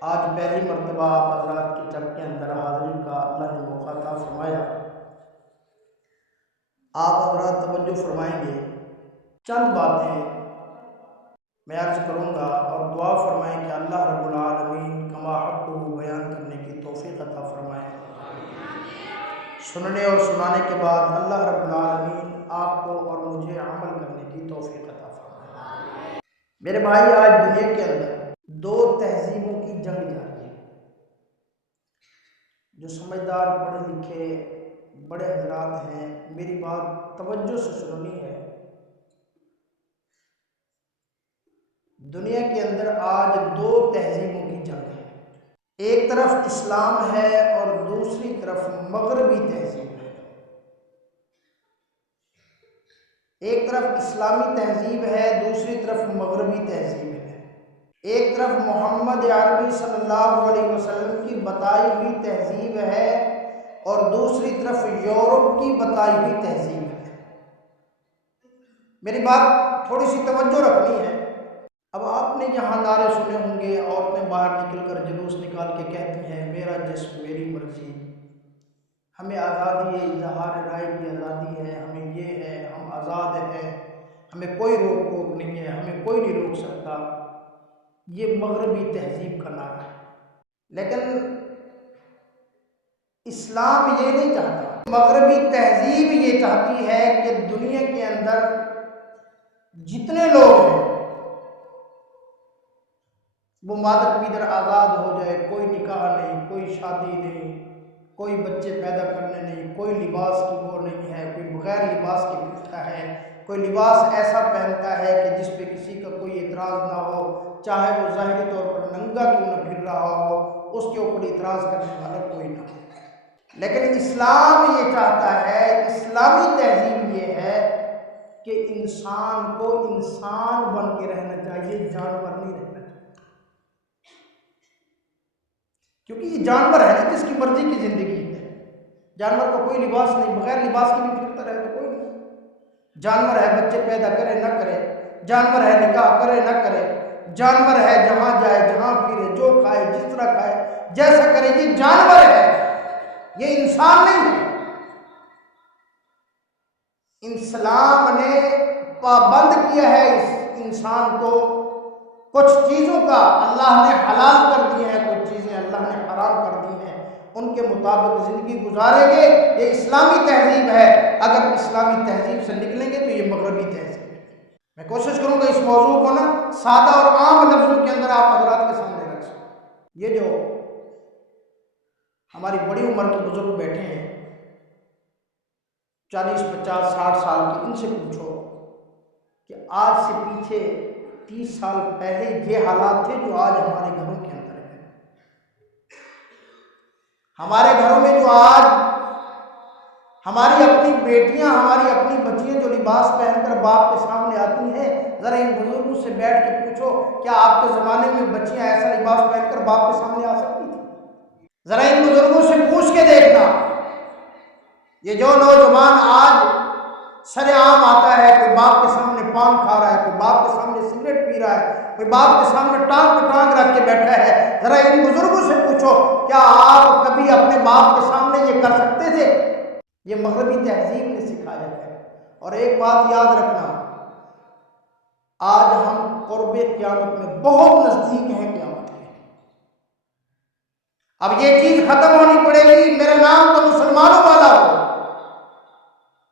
آج پہلی مرتبہ آپ حضرات کی جب کے اندر حاضری کا اللہ نے موقع عطا فرمایا۔ آپ حضرات توجہ فرمائیں گے، چند باتیں میں عرض کروں گا اور دعا فرمائیں کہ اللہ رب العالمین کما حق کو بیان کرنے کی توفیق عطا فرمائے۔ سننے اور سنانے کے بعد اللہ رب العالمین آپ کو اور مجھے عمل کرنے کی توفیق عطا فرمائے۔ میرے بھائی، آج دنیا کے اندر دو تہذیبوں کی جنگ جاری ہے۔ جو سمجھدار پڑھے لکھے بڑے حضرات ہیں، میری بات توجہ سے سننی ہے۔ دنیا کے اندر آج دو تہذیبوں کی جنگ ہے۔ ایک طرف اسلام ہے اور دوسری طرف مغربی تہذیب ہے۔ ایک طرف اسلامی تہذیب ہے، دوسری طرف مغربی تہذیب ہے۔ ایک طرف محمد عربی صلی اللہ علیہ وسلم کی بتائی ہوئی تہذیب ہے اور دوسری طرف یورپ کی بتائی ہوئی تہذیب ہے۔ میری بات تھوڑی سی توجہ رکھنی ہے۔ اب آپ نے یہاں نعرے سنے ہوں گے، عورتیں باہر نکل کر جلوس نکال کے کہتی ہیں میرا جسم میری مرضی، ہمیں آزادی ہے، اظہار رائے کی آزادی ہے، ہمیں یہ ہے، ہم آزاد ہیں، ہمیں کوئی روک ٹوک نہیں ہے، ہمیں کوئی نہیں روک سکتا۔ یہ مغربی تہذیب کا نعرہ ہے، لیکن اسلام یہ نہیں چاہتا۔ مغربی تہذیب یہ چاہتی ہے کہ دنیا کے اندر جتنے لوگ ہیں وہ مادر پیدر آزاد ہو جائے، کوئی نکاح نہیں، کوئی شادی نہیں، کوئی بچے پیدا کرنے نہیں، کوئی لباس کی وہ نہیں ہے، کوئی بغیر لباس کے پھرتا ہے، کوئی لباس ایسا پہنتا ہے کہ جس پہ کسی کا کوئی اعتراض نہ ہو، چاہے وہ ظاہری طور پر ننگا کیوں نہ پھر رہا ہو، اس کے اوپر اعتراض کرنے والا کوئی نہ ہو۔ لیکن اسلام یہ چاہتا ہے، اسلامی تہذیب یہ ہے کہ انسان کو انسان بن کے رہنا چاہیے، جانور نہیں رہنا چاہیے۔ کیونکہ یہ جانور ہے نا، جس کی مرضی کی زندگی ہے۔ جانور کو کوئی لباس نہیں، بغیر لباس کے بھی پھرتا رہے تو کوئی نہیں۔ جانور ہے بچے پیدا کرے نہ کرے، جانور ہے نکاح کرے نہ کرے، جانور ہے جہاں جائے جہاں پھرے، جو کھائے جس طرح کھائے جیسا کرے، یہ جانور ہے، یہ انسان نہیں ہے۔ اسلام نے پابند کیا ہے اس انسان کو، کچھ چیزوں کا اللہ نے حلال کر دی ہیں، کچھ چیزیں اللہ نے حرام کر دی ہیں، ان کے مطابق زندگی گزاریں گے۔ یہ اسلامی تہذیب ہے۔ اگر اسلامی تہذیب سے نکلیں گے تو یہ مغربی تہذیب ہے۔ میں کوشش کروں گا اس موضوع کو نا سادہ اور عام لفظوں کے اندر آپ حضرات کے سامنے رکھ سکوں۔ یہ جو ہماری بڑی عمر کے بزرگ بیٹھے ہیں، 40 50 60 سال کے، ان سے پوچھو کہ آج سے پیچھے 30 سال پہلے یہ حالات تھے جو آج ہمارے گھروں کے اندر ہیں۔ ہمارے گھروں میں جو آج ہماری اپنی بیٹیاں، ہماری اپنی بچیاں جو لباس پہن کر باپ کے سامنے آتی ہیں، ذرا ان بزرگوں سے بیٹھ کے پوچھو کیا آپ کے زمانے میں بچیاں ایسا لباس پہن کر باپ کے سامنے آ سکتی تھیں؟ ذرا ان بزرگوں سے پوچھ کے دیکھنا۔ یہ جو نوجوان آج سر عام آتا ہے، کوئی باپ کے سامنے پان کھا رہا ہے، کوئی باپ کے سامنے سگریٹ پی رہا ہے، کوئی باپ کے سامنے ٹانگ پہ ٹانگ رکھ کے بیٹھا ہے، ذرا ان بزرگوں سے پوچھو کیا آپ کبھی اپنے باپ کے سامنے یہ کر سکتے تھے؟ یہ مغربی تہذیب نے سکھایا ہے۔ اور ایک بات یاد رکھنا، آج ہم قرب قیامت میں بہت نزدیک ہیں قیامت کے۔ اب یہ چیز ختم ہونی پڑے گی، میرا نام تو مسلمانوں والا ہو،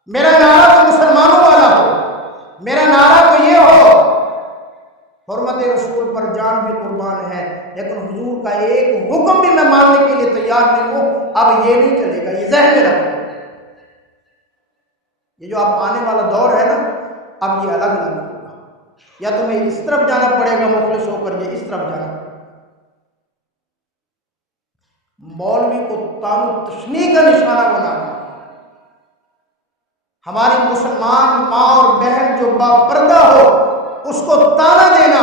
میرا نعرہ تو مسلمانوں والا ہو، میرا نعرہ تو یہ ہو حرمت رسول پر جان بھی قربان ہے، لیکن حضور کا ایک حکم بھی میں ماننے کے لیے تیار نہیں ہوں۔ اب یہ نہیں چلے گا، یہ ذہن میں رکھو۔ یہ جو اب آنے والا دور ہے نا، اب یہ الگ الگ ہوگا، یا تمہیں اس طرف جانا پڑے گا مخلص ہو کر، یا اس طرف جانا پڑے گا۔ مولوی کو تان و تشنیع کا نشانہ بنانا، ہماری مسلمان ماں اور بہن جو باپردہ ہو اس کو تانا دینا،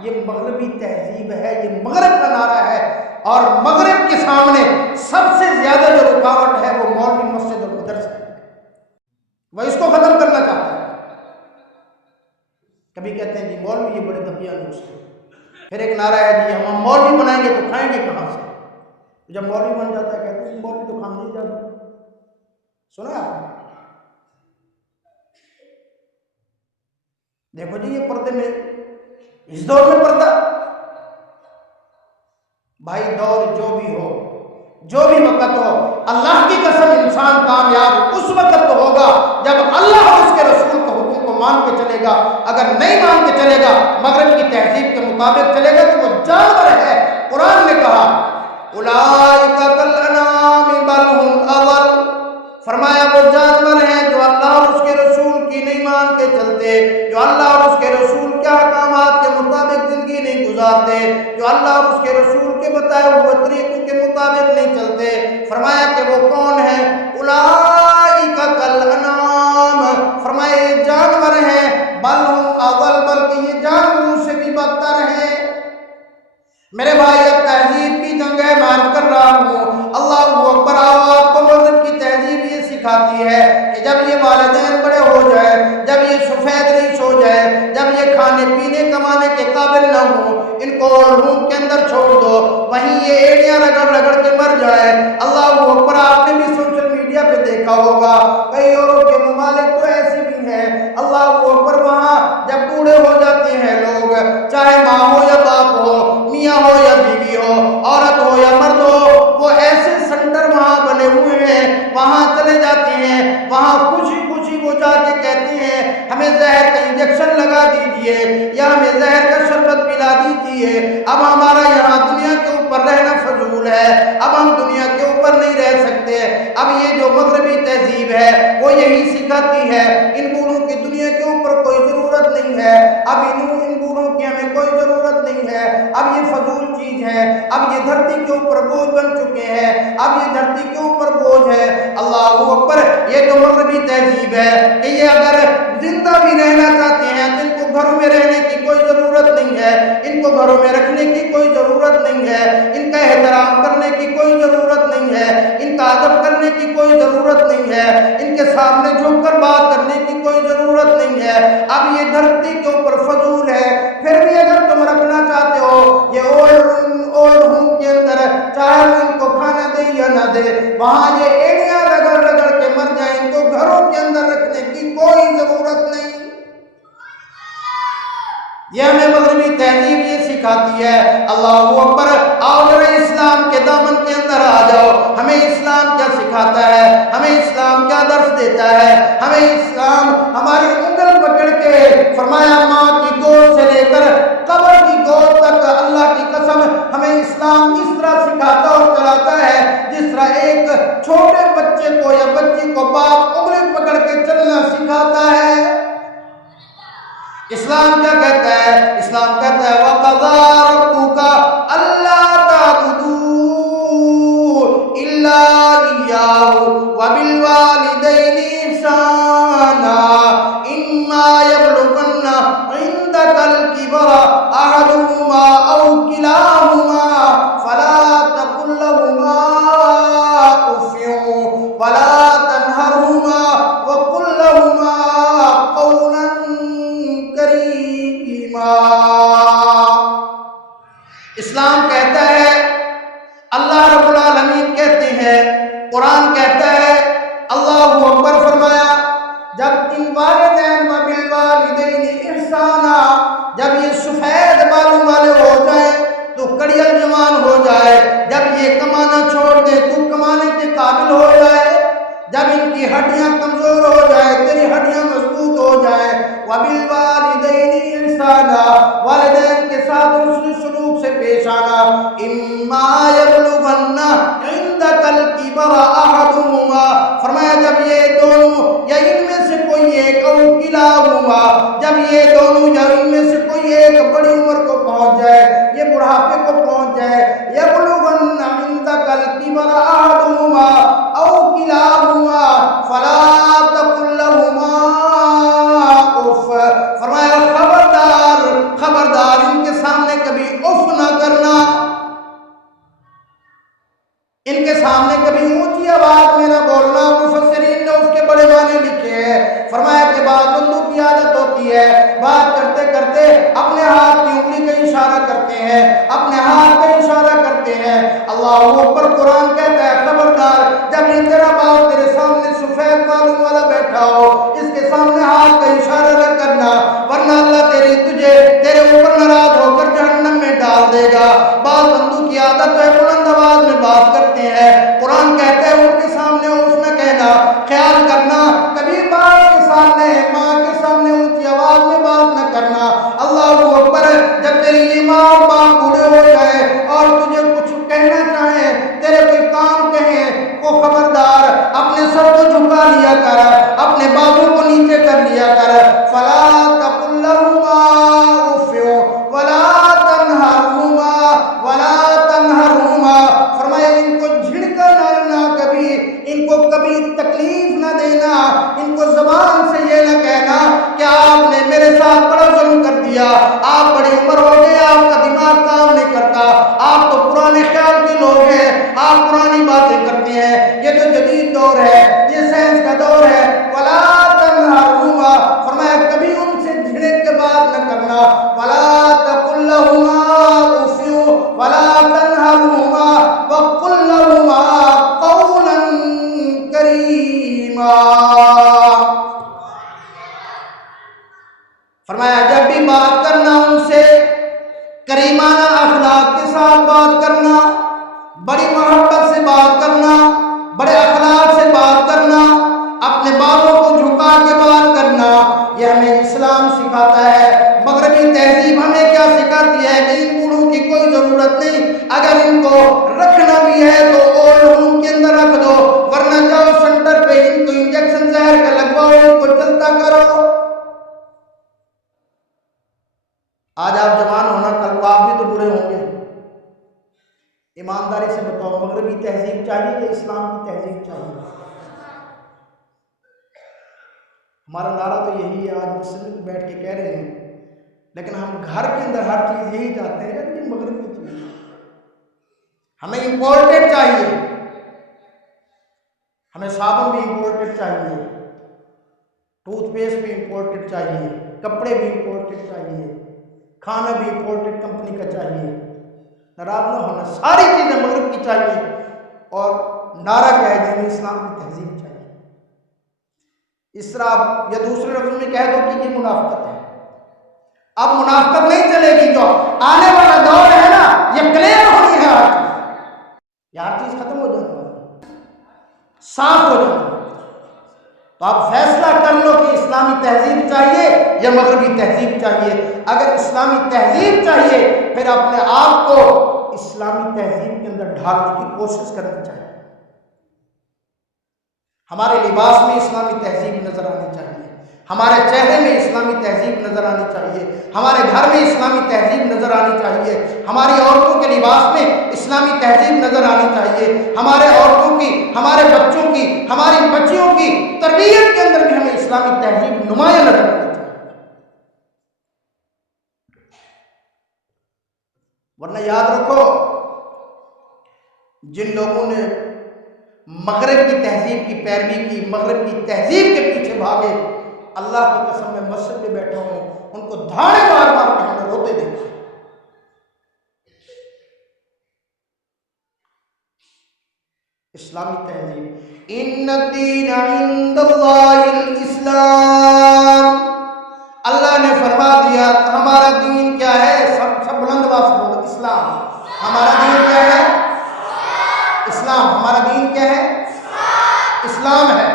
یہ مغربی تہذیب ہے، یہ مغرب کا نعرہ ہے۔ اور مغرب کے سامنے سب سے زیادہ جو رکاوٹ ہے وہ مولوی مسجد اور مدرسہ ہے، وہ اس کو ختم کرنا چاہتا ہے۔ کبھی کہتے ہیں جی مولوی یہ بڑے دبیانوس ہیں، پھر ایک نعرہ ہے جی ہم مولوی بنائیں گے تو کھائیں گے کہاں سے؟ جب مولوی بن جاتا ہے کہتے ہیں مولوی تو کھانا نہیں جاتا. سنا آپ نے؟ دیکھو جی یہ پردے میں اس دور میں پردہ بھائی دور جو بھی ہو جو بھی وقت ہو اللہ کی قسم انسان کامیاب اس وقت تو ہوگا جب اللہ اور اس کے رسول کے حکم کو مان کے چلے گا. اگر نہیں مان کے چلے گا مغرب کی تہذیب کے مطابق چلے گا تو وہ جانور ہے. قرآن نے کہا اولئک کالانعام بل هم اضل، فرمایا وہ جانور ہیں جو اللہ اور اس کے رسول کی نہیں مان کے چلتے، جو اللہ اور اس کے رسول کے احکامات کے مطابق زندگی نہیں گزارتے، جو اللہ اور اس کے رسول کے بتائے ہوئے طریقوں کے مطابق نہیں چلتے. فرمایا کہ وہ کون ہیں؟ اولئک کالانعام، فرمایا یہ جانور ہیں بل هم اضل، بلکہ یہ جانوروں سے بھی بدتر ہیں. میرے بھائی اب تہذیب کی جنگ ہے، میں کر رہا ہوں. اللہ اکبر. آپ کو مذہب کی تہذیب یہ سکھاتی ہے کہ جب یہ والدین بڑے ہو جائے، جب یہ سفید ریش ہو جائے، جب یہ کھانے پینے کمانے کے قابل نہ ہوں، ان کو روم کے اندر چھوڑ دو، وہیں یہ ایڑیاں رگڑ رگڑ کے مر جائے. اللہ اکبر. آپ نے بھی سوشل میڈیا پہ دیکھا ہوگا کئی اوروں کے ممالک تو ایسے بھی ہیں. اللہ اکبر. وہاں جب بوڑھے ہو جاتے ہیں لوگ، چاہے ماں ہو یا باپ ہو، میاں ہو یا بیوی ہو، عورت ہو یا مرد ہو، وہ ایسے سینٹر وہاں بنے ہوئے ہیں، وہاں چلے جاتے ہیں، وہاں خوشی خوشی وہ جا کے کہتے ہیں ہمیں زہر کا انجیکشن لگا دیجئے یا ہمیں زہر کا شربت پلا دیجئے. اب ہمارا یہاں دنیا کے اوپر رہنا فضول ہے، اب ہم دنیا کے اوپر نہیں رہ سکتے. اب یہ جو مغربی تہذیب ہے وہ یہی سکھاتی ہے ان بوڑھوں کی دنیا کے اوپر کوئی ضرورت نہیں ہے، اب ان بوڑھوں کی ہمیں کوئی ضرورت نہیں ہے، اب یہ فضول چیز ہے، اب یہ دھرتی کے اوپر بوجھ بن چکے ہیں، اب یہ دھرتی کے اوپر بوجھ ہے. اللہ اکبر. یہ تو مغربی تہذیب ہے کہ یہ اگر زندہ بھی رہنا چاہتے ہیں تو ان کو گھروں میں رہنے کی کوئی ضرورت نہیں ہے، ان کو گھروں میں رکھنے کی کوئی ضرورت نہیں ہے، ان کا احترام کرنے کی کوئی ضرورت نہیں ہے، ان کا ادب کرنے کی کوئی ضرورت نہیں ہے، ان کے سامنے جھک کر بات کرنے کی کوئی ضرورت نہیں ہے. اب یہ دھرتی کے اوپر فضول ہے. پھر بھی اگر تم رکھنا چاہتے ہو یہ اولڈ ہوم کے اندر، چاہے ان کو کھانا دے یا نہ دے، وہاں یہ ایڑیاں رگڑ رگڑ کے مر جائیں، ان کو گھروں کے اندر رکھنے کی کوئی ضرورت نہیں. یہ ہمیں مغربی تہذیب یہ سکھاتی ہے. اللہ اکبر. آؤ ذرا اسلام کے دامن کے اندر آ جاؤ. ہمیں اسلام کیا سکھاتا ہے، ہمیں اسلام کیا درس دیتا ہے. ہمیں اسلام ہماری انگل پکڑ کے فرمایا ماں کی گود سے لے کر قبر کی گود تک، اللہ کی قسم ہمیں اسلام اس طرح سکھاتا اور چلاتا ہے جس طرح ایک چھوٹے بچے کو یا بچی کو باپ انگلی پکڑ کے چلنا سکھاتا ہے. اسلام کیا کہتا ہے؟ اسلام کہتا ہے وَقَضَىٰ رَبُّكَ أَلَّا تَعْبُدُوا إِلَّا إِيَّاهُ وَبِالْوَالِدَيْنِ إِحْسَانًا إِمَّا يَبْلُغَنَّ عِندَكَ الْكِبَرَ أَحَدُهُمَا أَوْ كِلَاهُمَا فَلَا تَقُل لَّهُمَا أُفٍّ وَلَا تَنْهَرْهُمَا وَقُل لَّهُمَا قَوْلًا کریما. اسلام کہتا ہے، اللہ رب العالمین کہتے ہیں، قرآن کہتا ہے، اللہ اکبر. فرمایا جب ان والدین و بالوالدین احسانا، جب یہ سفید بالوں والے ہو جائیں تو کڑیل جوان ہو جائے، جب یہ کمانا چھوڑ دے تو کمانے کے قابل ہو جائے، جب ان کی ہڈیاں کمزور ہو جائے تیری ہڈیاں مضبوط ہو جائے. وَبِالْوَالِدَيْنِ إِحْسَانًا، والدین کے ساتھ حسن سلوک سے پیش آنا. إِمَّا يَبْلُغَنَّ عِندَكَ الْكِبَرَ أَحَدُهُمَا، فرمایا جب یہ دونوں یا ان میں سے کوئی ایک أَوْ كِلَاهُمَا، جب یہ دونوں یا ان میں سے کوئی ایک بڑی عمر کو پہنچ جائے، یہ بڑھاپے کو پہنچ جائے. يَبْلُغَنَّ عِندَكَ الْكِبَرَ أَحَدُهُمَا أَوْ كِلَاهُمَا فَلَا تَقُل لَّهُمَا أُفٍّ، فرمایا خبردار خبردار ان کے سامنے کبھی اف نہ کرنا، ان کے سامنے کبھی اونچی آواز میں نہ بولنا. مفسرین نے اس کے بڑے معنی لکھے ہیں. فرمایا کہ بعض بندوں کی عادت ہوتی ہے بات کرتے کرتے اپنے ہاتھ کی انگلی کا اشارہ کرتے ہیں، اپنے ہاتھ کا اشارہ کرتے ہیں۔ اللہ اکبر، قرآن کہتا ہے خبردار جب یہ تیرا باپ تیرے سامنے سفید بالوں والا بیٹھا ہو، اس کے سامنے ہاتھ کا اشارہ نہ کرنا، ورنہ اللہ تجھے تیرے اوپر ناراض ہو کر جہنم میں ڈال دے گا۔ بعض بندوں کی عادت ہے بلند آواز میں بات کرتے ہیں، قرآن کہتا ہے ان کے سامنے اونچ نہ کہنا، خیال کرنا کبھی باپ کے سامنے ماں کے سامنے اونچی آواز میں بات نہ کرنا۔ اللہ اکبر، جب تیری یہ ماں اور باپ بوڑھے ہو جائے اور تجھے کچھ کہنا چاہیں، تیرے کوئی کام کہیں، وہ خبردار اپنے سر کو جھکا لیا کر، اپنے بازو کو نیچے کر لیا کر۔ فلا تقل لهما اف ولا تنهرهما ولا تنهرهما، فرمایا ان کو جھڑکنا نہ کبھی، ان کو کبھی تکلیف نہ دینا، ان کو زبان سے یہ نہ کہنا کہ آپ نے میرے ساتھ بڑا ظلم کر دیا، آپ بڑی عمر ہو گئے، آپ کا دماغ کام نہیں کرتا، آپ تو پرانے خیال کے لوگ ہیں، آپ پرانی باتیں کرتے ہیں، یہ تو جدید دور ہے، یہ سائنس کا دور ہے۔ ولا تنہرہما، فرمایا کبھی ان سے جھڑک کے بات نہ کرنا۔ ولا تقل لهما اف ولا تنہرہما وقل لهما قولا کریما، فرمایا جب بھی بات کرنا ان سے کریمانہ اخلاق کے ساتھ بات کرنا، بڑی محبت سے بات کرنا، بڑے اخلاق سے بات کرنا، اپنے بالوں کو جھکا کے بات کرنا۔ یہ ہمیں اسلام سکھاتا ہے۔ مغربی تہذیب ہمیں کیا سکھاتی ہے کہ ان بوڑھوں کی کوئی ضرورت نہیں، اگر ان کو رکھنا بھی ہے تو اولڈ ہوم کے اندر رکھ دو، ورنہ جاؤ سینٹر پہ ان کو انجیکشن زہر کا لگواؤ، ان کو چلتا کرو۔ آج آپ جوان ہونا، کل کو آپ بھی تو بوڑھے ہوں گے۔ ایمانداری سے بتاؤ، مغربی تہذیب چاہیے یا اسلام کی تہذیب چاہیے؟ ہمارا نعرہ تو یہی ہے، آج مسجد میں بیٹھ کے کہہ رہے ہیں، لیکن ہم گھر کے اندر ہر چیز یہی چاہتے ہیں کہ یہ مغربی چیز ہمیں امپورٹڈ چاہیے، ہمیں صابن بھی امپورٹڈ چاہیے، ٹوتھ پیسٹ بھی امپورٹڈ چاہیے، کپڑے بھی امپورٹڈ چاہیے، کھانا بھی امپورٹڈ کمپنی کا چاہیے۔ ناراض نہ ہونا، ساری چیزیں مغرب کی چاہیے، اور نعرہ کیا ہے کہ ہمیں اسلام کی تہذیب چاہیے۔ اس طرح آپ یا دوسرے لفظوں میں کہہ دو کہ یہ منافقت ہے۔ اب منافقت نہیں چلے گی، جو آنے والا دور ہے نا، یہ کلیئر ہونی ہے، ہر چیز ختم ہو جاتی ہے، صاف ہو جاتی ہے۔ تو آپ فیصلہ کر لو کہ اسلامی تہذیب چاہیے یا مغربی تہذیب چاہیے۔ اگر اسلامی تہذیب چاہیے پھر اپنے آپ کو اسلامی تہذیب کے اندر ڈھالنے کی کوشش کرنی چاہیے۔ ہمارے لباس میں اسلامی تہذیب نظر آنی چاہیے، ہمارے چہرے میں اسلامی تہذیب نظر آنی چاہیے، ہمارے گھر میں اسلامی تہذیب نظر آنی چاہیے، ہماری عورتوں کے لباس میں اسلامی تہذیب نظر آنی چاہیے، ہمارے عورتوں کی، ہمارے بچوں کی، ہماری بچیوں کی تربیت کے اندر بھی ہمیں اسلامی تہذیب نمایاں نظر آنی چاہیے۔ ورنہ یاد رکھو، جن لوگوں نے مغرب کی تہذیب کی پیروی کی، مغرب کی تہذیب کے پیچھے بھاگے، اللہ کی قسم میں مسجد میں بیٹھا ہوں، ان کو دھاڑے مار مار کے ہمیں روتے دیکھا۔ اسلامی تہذیب، ان الدین عند اللہ الاسلام، اللہ نے فرما دیا ہمارا دین کیا ہے، سب بلند آواز سے بولو، اسلام۔ ہمارا دین کیا ہے؟ اسلام۔ ہمارا دین کیا ہے؟ اسلام ہے۔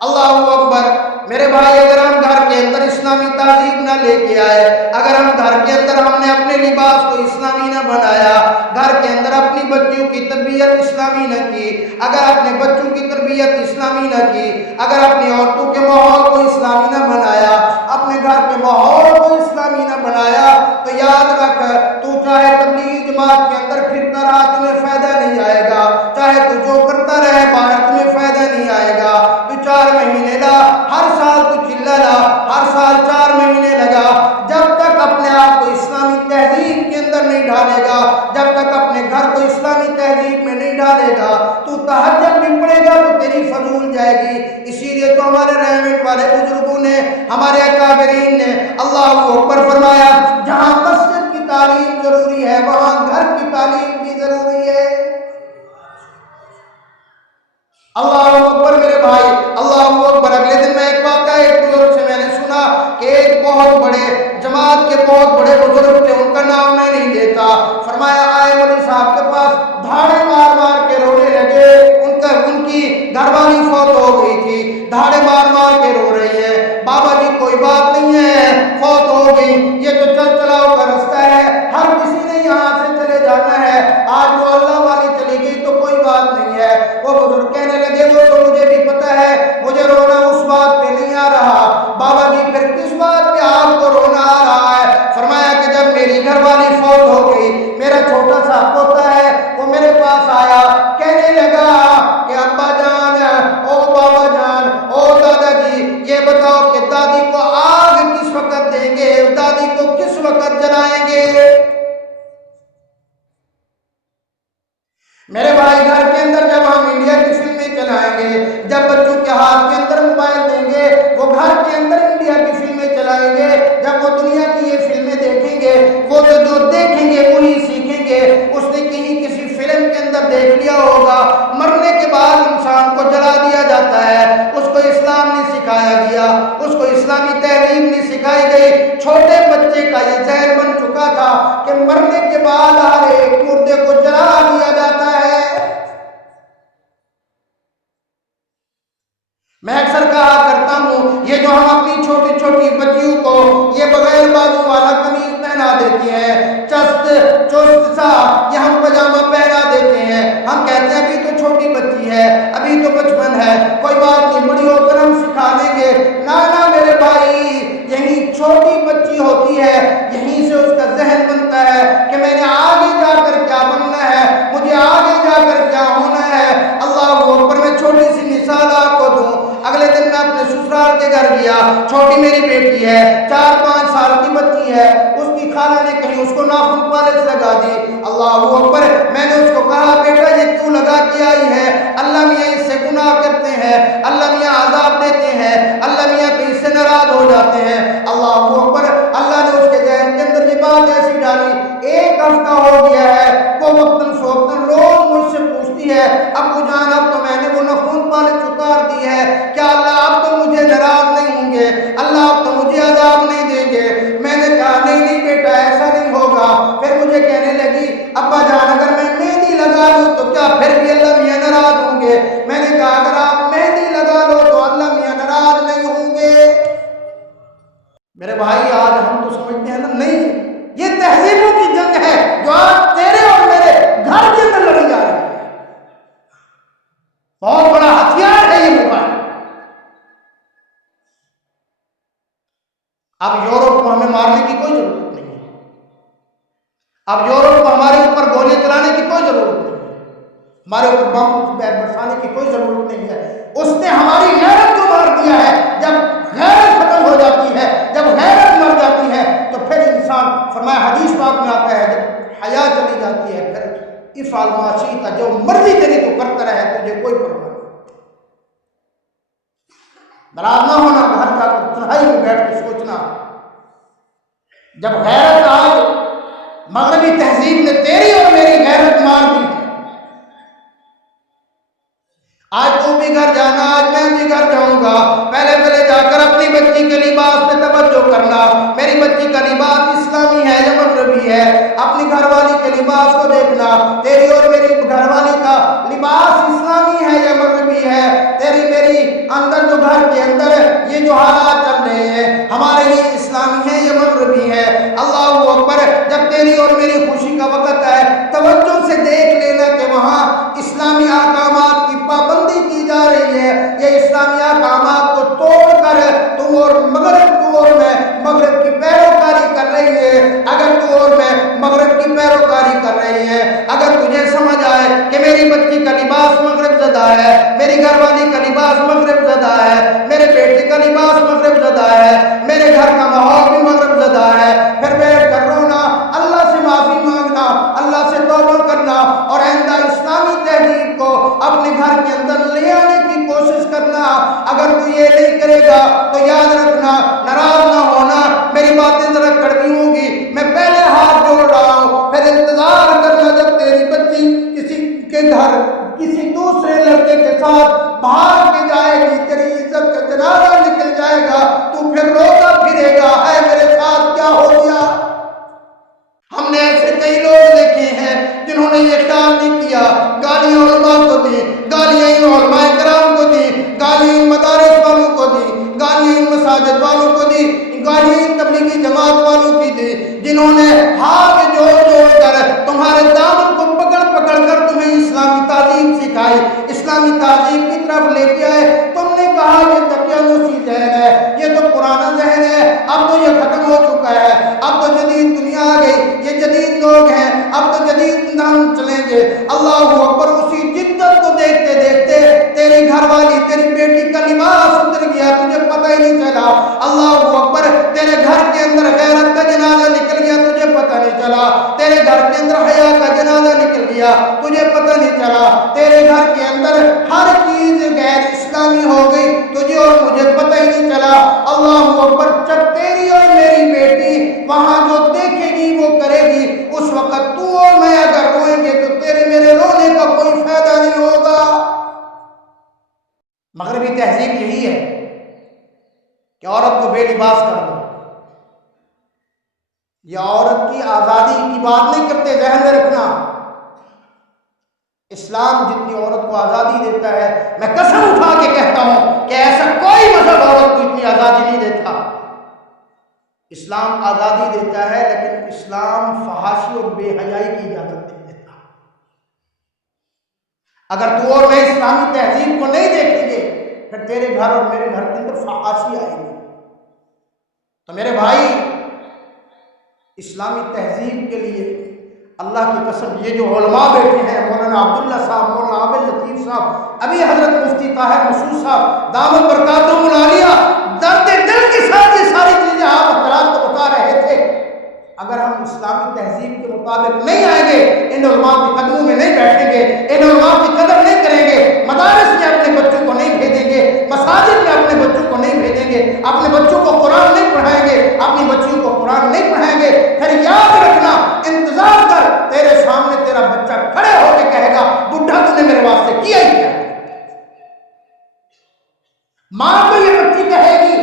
اللہ اکبر۔ میرے بھائی، اگر ہم گھر کے اندر اسلامی تہذیب نہ لے کے آئے، اگر ہم گھر کے اندر ہم نے اپنے لباس کو اسلامی نہ بنایا، گھر کے اندر اپنی بچیوں کی تربیت اسلامی نہ کی، اگر اپنے بچوں کی تربیت اسلامی نہ کی، اگر اپنی عورتوں کے ماحول کو اسلامی نہ بنایا، اپنے گھر کے ماحول کو اسلامی نہ بنایا، تو یاد رکھ، تو چاہے تبلیغ جماعت کے اندر پھرتا رہا، تمہیں فائدہ نہیں آئے گا، چاہے تو جو کرتا رہے باہر، تمہیں فائدہ نہیں آئے گا۔ تو 4 مہینے لا، ہر سال تو چلا لا، ہر سال 4 مہینے لگا، جب تک اپنے آپ کو اسلامی تہذیب کے اندر نہیں ڈالے گا، جب تک اپنے گھر کو اسلامی تہذیب میں نہیں ڈالے گا، تو تہجد بھی پڑے گا تو تیری فضول جائے گی۔ اسی لیے تو ہمارے رحمت والے بزرگوں نے، ہمارے اکابرین نے اللہ اکبر فرمایا، جہاں مسجد کی تعلیم ضروری ہے وہاں گھر کی تعلیم بھی ضروری ہے۔ اللہ اکبر میرے بھائی، اللہ اکبر۔ اگلے دن میں ایک واقعہ ایک بزرگ سے میں نے سنا کہ ایک بہت بڑے جماعت کے بہت بڑے بزرگ تھے، ان کا نام میں نہیں لیتا، فرمایا آئے مولوی صاحب کے پاس دھاڑے مار مار کے رونے لگے، ان کی گھر والی فوت ہو گئی تھی، دھاڑے مار مار کے رو رہی ہے، بابا جی کوئی بات نہیں ہے، فوت ہو گئی، یہ تو چل چلاؤ کا رستہ ہے، ہر کسی نے یہاں سے چلے جانا ہے، آج وہ اللہ والی چلی گئی تو کوئی بات نہیں ہے۔ وہ بزرگ کہنے لگے وہ تو مجھے بھی پتا ہے، مجھے رونا اس بات پہ نہیں آ رہا، بابا جی پھر کس بات پہ آپ کو رونا آ رہا ہے؟ فرمایا کہ جب میری گھر والی فوت ہو گئی، میرا چھوٹا سا پوتا ہے وہ میرے پاس آیا، کہنے لگا کہ ابا جان، او بابا جان، او دادا جی، یہ بتاؤ کہ دادی کو آگ کس وقت دیں گے، دادی کو کس وقت جلائیں گے؟ میرے بھائی گھر کے اندر جب ہم انڈیا کی فلمیں چلائیں گے، جب بچوں کے ہاتھ کے اندر موبائل دیں گے، وہ گھر کے اندر انڈیا کی فلمیں چلائیں گے، جب وہ دنیا کی یہ فلمیں دیکھیں گے، وہ تو جو دیکھیں گے وہی سیکھیں گے۔ اس نے کہیں کسی فلم کے اندر دیکھ لیا ہوگا مرنے کے بعد انسان کو جلا دیا جاتا ہے، اس کو اسلام نہیں سکھایا گیا، اس کو اسلامی تہذیب نہیں سکھائی گئی۔ چھوٹے بچے کا یہ ذہن بن چکا تھا کہ مرنے کے بعد ہر ایک مردے کو جلا دیا جاتا ہے۔ میں اکثر کہا کرتا ہوں یہ جو ہم اپنی چھوٹی چھوٹی بچیوں کو یہ بغیر بازو والا قمیض پہنا دیتے ہیں، چست سا یہ ہم پاجامہ پہنا دیتے ہیں، ہم کہتے ہیں ابھی تو چھوٹی بچی ہے، ابھی تو بچپن ہے، کوئی بات نہیں، بڑی ہو کر ہم سکھا دیں گے۔ نا میرے بھائی، یہی چھوٹی بچی ہوتی ہے، یہیں سے اس کا ذہن بنتا ہے کہ میں نے آگے جا کر کیا بننا ہے، مجھے آگے جا کر کیا ہونا ہے۔ اللہ اکبر۔ میں چھوٹی سی مثال آپ کو دوں، اگلے دن میں اپنے سسرال کے گھر گیا، چھوٹی میری بیٹی ہے، 4-5 سال کی بچی ہے، اس کی خالہ نے کہیں اس کو ناخن پالش لگا دی۔ اللہ اکبر۔ میں نے اس کو کہا بیٹا یہ کیوں لگا کے آئی ہے؟ اللہ میاں اس سے گناہ کرتے ہیں، اللہ میاں عذاب دیتے ہیں، اللہ میاں تو اس سے ناراض ہو جاتے ہیں۔ اللہ اکبر۔ اللہ نے اس کے ذہن کے اندر یہ بات ایسی ڈالی، 1 ہفتہ ہو گیا ہے، وہ وقتاً فوقتاً روز مجھ سے پوچھتی ہے ابو جان اب تو میں نے وہ ناخن پالش اتار دی ہے، کیا اللہ اب تو مجھے ناراض نہیں ہوں گے، اللہ اب تو مجھے عذاب نہیں دیں گے؟ میں نے کہا نہیں بیٹا ایسا نہیں ہوگا۔ پھر مجھے کہنے لگی ابا جان اگر میں مہندی لگا لوں تو کیا پھر بھی اللہ میاں ناراض ہوں گے؟ میں نے کہا اگر آپ مہندی لگا لو تو اللہ میاں ناراض نہیں ہوں گے۔ میرے بھائی آج ہم تو سمجھتے ہیں نا، نہیں یہ تہذیبوں کی جنگ ہے جو آج تیرے اور میرے گھر کے اندر لڑی جا رہی ہے۔ بہت بڑا ہتھیار ہے یہ موبائل۔ اب یورپ کو ہمیں مارنے کی کوئی ضرورت نہیں ہے، اب یورپ کو ہمارے اوپر گولی چلانے کی کوئی ضرورت نہیں ہے، ہمارے اوپر بم برسانے کی کوئی ضرورت نہیں ہے۔ اس نے ہماری غیرت کو مار دیا ہے۔ جب غیرت ختم ہو جاتی ہے، جب غیرت مر جاتی ہے تو پھر انسان، فرمایا حدیث پاک میں آتا ہے جب حیا چلی جاتی ہے پھر افعل ما شئت، جو مرضی تیری تو کرتا رہے، تجھے کوئی پرواہ نہیں۔ ناراض نہ ہونا، گھر جا کر تنہائی میں بیٹھ کے سوچنا، جب غیرت آج مغربی تہذیب نے تیری اور میری غیرت مار دی، آج تو بھی گھر جانا، آج میں بھی گھر جاؤں گا، پہلے جا کر اپنی بچی کے لباس پہ توجہ کرنا، میری بچی کا لباس اسلامی ہے یا مغربی ہے، اپنی گھر والی کے لباس کو دیکھنا، تیری اور میری گھر والی کا لباس اسلامی ہے یا مغربی ہے، تیری میری اندر جو گھر کے اندر یہ جو حالات چل رہے ہیں ہمارے یہ اسلامی ہے یا مغربی ہے۔ اللہ اکبر۔ جب تیری اور میری خوشی کا وقت ہے توجہ سے دیکھ لینا کہ وہاں اسلامی احکامات کی پابندی کی جا رہی ہے، یہ اسلامی احکامات کو توڑ کر تو اور میں مغرب کی پیروکاری کر رہی ہے۔ اگر تو اور میں مغرب کی پیروکاری کر رہی ہے، اگر تجھے سمجھ آئے کہ میری بچی کا لباس مغرب زدہ ہے، میری گھر والی کا لباس مغرب زدہ ہے، میرے بیٹے کا لباس مغرب زدہ ہے، میرے گھر کا ماحول بھی مغرب زدہ ہے، پھر بیٹھ کر رونا، اللہ سے معافی مانگنا، اللہ سے توبہ کرنا اور آئندہ اسلامی تہذیب کو اپنے گھر کے اندر لے آنے کی کوشش کرنا۔ اگر تو یہ نہیں کرے گا تو یاد رکھنا، ناراض نہ ہونا، میری باتیں ذرا کڑوی ہوں گی، میں پہلے ہاتھ جوڑ رہا لڑکے کے ساتھ بھاگ کے جائے گی، تیری عزت کا جنازہ نکل جائے گا، تو پھر روتا پھرے گا، اے میرے ساتھ کیا ہو گیا؟ ہم نے ایسے کئی لوگ دیکھے ہیں جنہوں نے یہ خیال نہیں کیا، گالیاں علماء کو دی، گالیاں علماء کرام کو دی، گالیاں مدارس والوں کو دی، گالیاں مساجد والوں کو دی، گالیاں تبلیغی جماعت والوں کی دی، جنہوں نے ہاتھ جوڑ جوڑ کر تمہارے دامن کو پکڑ پکڑ کر تمہیں اسلامی تعلیم سکھائی، اسلامی تعلیم کی طرف لے کے آئے۔ تم نے کہا یہ تقیانوسی ذہن ہے، یہ تو پرانا ذہن ہے، اب تو یہ ختم ہو چکا ہے، اب تو جدید دنیا آ گئی، یہ جدید لوگ ہیں، اب تو جدید نام چلیں گے۔ اللہ اکبر! اسی جدت کو دیکھتے دیکھتے تیری گھر والی، تیری بیٹی کا لباس اتر گیا، تجھے پتہ ہی نہیں چلا۔ اللہ اکبر! تیرے گھر کے اندر غیرت کا جنازہ نکل گیا، تجھے پتہ نہیں چلا۔ تیرے گھر کے اندر حیا کا جنازہ نکل گیا، تجھے پتہ نہیں چلا۔ تیرے گھر کے اندر ہر چیز غیر اسلامی ہو گئی، تجھے اور مجھے پتہ ہی نہیں چلا۔ اللہ اکبر! جب تیری اور میری بیٹی وہاں جو دیکھے گی وہ کرے گی، اس وقت تو اور میں اگر روئیں گے تو تیرے میرے رونے کا کوئی فائدہ نہیں ہوگا۔ مغربی تہذیب یہی ہے کہ عورت کو بے لباس کر دو۔ یہ عورت کی آزادی کی بات نہیں کرتے، ذہن میں رکھنا۔ اسلام جتنی عورت کو آزادی دیتا ہے، میں قسم اٹھا کے کہتا ہوں کہ ایسا کوئی مذہب عورت کو اتنی آزادی نہیں دیتا۔ اسلام آزادی دیتا ہے، لیکن اسلام فحاشی اور بے حیائی کی اجازت نہیں دیتا۔ اگر تو اور میں اسلامی تہذیب کو نہیں دیکھیں گے، پھر تیرے گھر اور میرے گھر کے اندر فحاشی آئے گی۔ تو میرے بھائی، اسلامی تہذیب کے لیے اللہ کی قسم یہ جو علماء بیٹھے ہیں، مولانا عبداللہ صاحب، مولانا عابد لطیف صاحب، ابھی حضرت مفتی طاہر مسعود صاحب دامت برکاتہم العالیہ، درد دل کے ساتھ یہ ساری چیزیں آپ حضرات کو بتا رہے تھے۔ اگر ہم اسلامی تہذیب کے مطابق نہیں آئیں گے، ان علماء کے قدموں میں نہیں بیٹھیں گے، ان علماء کی قدر نہیں کریں گے، مدارس میں اپنے بچوں کو نہیں بھیجیں گے، مساجد میں اپنے بچوں کو نہیں بھیجیں گے، اپنے بچوں کو قرآن نہیں پڑھائیں گے، اپنی بچیوں کو قرآن نہیں پڑھائیں گے، پھر یاد رکھنا، انتظار کر، تیرے سامنے تیرا بچہ کھڑے ہو کے کہے گا، بڈھا تو نے میرے واسطے کیا ہی کیا۔ ماں کو یہ بچی کہے گی،